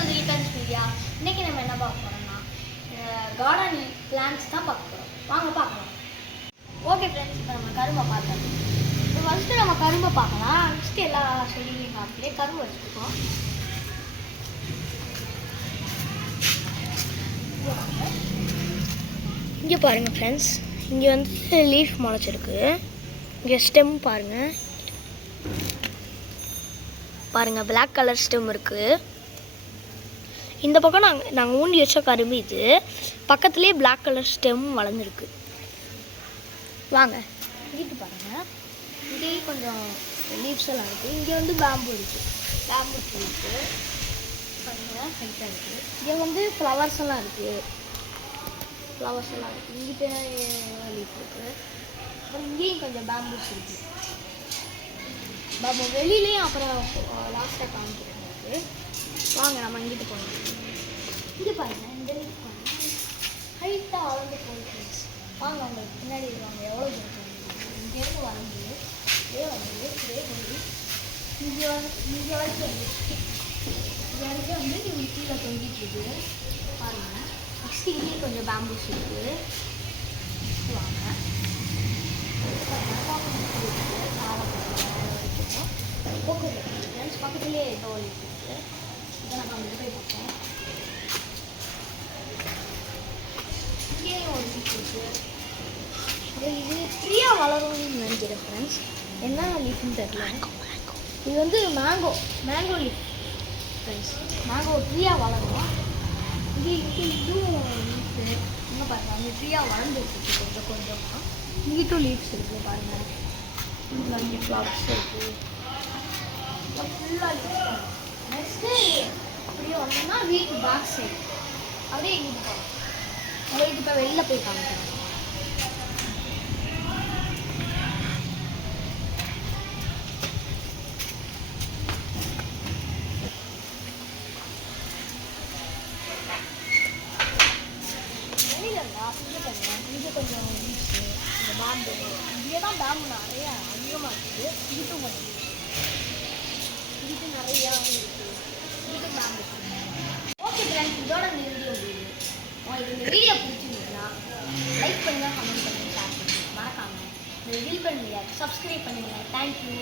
To ரீட்டர்ன்ஸ் media. இன்றைக்கி நம்ம என்ன பார்க்க போகிறோம்னா கார்டன் பிளான்ட்ஸ் தான் பார்க்க போகிறோம். வாங்க பார்க்கலாம். ஓகே ஃப்ரெண்ட்ஸ், இப்போ நம்ம கரும்பை பார்த்தோம். இப்போ ஃபஸ்ட்டு நம்ம கரும்பை பார்க்கலாம். நெக்ஸ்ட்டு எல்லா செடியிலையும் காமிக்கிறேன். கரும்பு வச்சுருக்கோம். இங்கே பாருங்கள் ஃப்ரெண்ட்ஸ், இங்கே வந்து லீஃப் முளைச்சிருக்கு. இங்கே ஸ்டெம் பாருங்கள், பிளாக் கலர் ஸ்டெம் இருக்குது. இந்த பக்கம் நாங்கள் ஊண்டி வச்ச கரும்பு இது. பக்கத்துலேயே பிளாக் கலர் ஸ்டெம் வளர்ந்துருக்கு. வாங்க இங்கிட்டு பாருங்கள், இங்கேயும் கொஞ்சம் லீவ்ஸ் எல்லாம் இருக்குது. இங்கே வந்து பேம்பு இருக்குது, பேம்பு ட்ரீ இருக்குது பாருங்கள், ஹைட்டாக இருக்குது. இங்கே வந்து ஃப்ளவர்ஸ் எல்லாம் இருக்குது. இங்கிட்ட லீஃப் இருக்குது. அப்புறம் இங்கேயும் கொஞ்சம் பேம்பூஸ் இருக்குது. வெளியிலையும் அப்புறம் லாஸ்ட்டாக காமிக்கிறது. வாங்க நம்ம இங்கிட்டு போகணும். இங்கே பாருங்கள், இந்த லீஃப் பாருங்கள், ஹைட்டாக வளர்ந்து போயிட்டு. வாங்க உங்களுக்கு பின்னாடி வாங்க, எவ்வளோ தூரம் இங்கேருந்து வளர்ந்து இதே வந்து இங்கே வரைக்கும் வந்து நீங்கள் கீழே தொங்கிட்டு இருக்குது பாருங்கள். நெக்ஸ்ட்டு இங்கேயும் கொஞ்சம் பேம்பூஸ் இருக்குது. வாங்க ஃப்ரெண்ட்ஸ், பக்கத்துலேயே ஏதோ இருக்குது. இதை நம்ம அங்கே போய் பார்ப்போம். இங்கேயும் ஒரு லீஃப் இருக்குது. இது ட்ரீயாக வளரும்னு நினைக்கிறேன் ஃப்ரெண்ட்ஸ். என்ன லீஃப்னு தெரியல. இது வந்து மேங்கோ லீஃப் ஃப்ரெண்ட்ஸ். மேங்கோ ட்ரீயாக வளரும். இங்கே இதுவும் லீஃபு இங்கே பாருங்கள், அங்கே ட்ரீயாக வளர்ந்துருக்கு கொஞ்சம் கொஞ்சமாக. இங்கிட்டும் லீவ்ஸ் இருக்குது பாருங்கள். இங்கே ஃப்ளவர்ஸ் இருக்குது. ஃபுல்லாக லீவ்ஸ். நெக்ஸ்ட்டு அப்படியே வந்தோம்னா வீட்டு பேக் சைடு அப்படியே எங்கிட்டு போகலாம். உங்களுக்கு இப்போ வெளில போய் காமிக்கிறோம். இங்கே கொஞ்சம் லீவ்ஸு, இந்த பேம்பு, இங்கே தான் பேம்பு நிறையா அதிகமாக இருக்குது. இங்கிட்டும் கொஞ்சம் இங்கிட்டு நிறையா இருக்குது. இங்கிட்டும் பேம்பு. ஓகே ஃப்ரெண்ட்ஸ், இதோட இந்த வீடியோ முடியுது. உங்களுக்கு இந்த வீடியோ பிடிச்சிருந்துச்சுன்னா லைக் பண்ணுங்கள், கமெண்ட் பண்ணுங்கள், ஷேர் பண்ணுங்கள். மறக்காமல் இந்த வில் பண்ணி சப்ஸ்கிரைப் பண்ணுங்கள். தேங்க்யூ.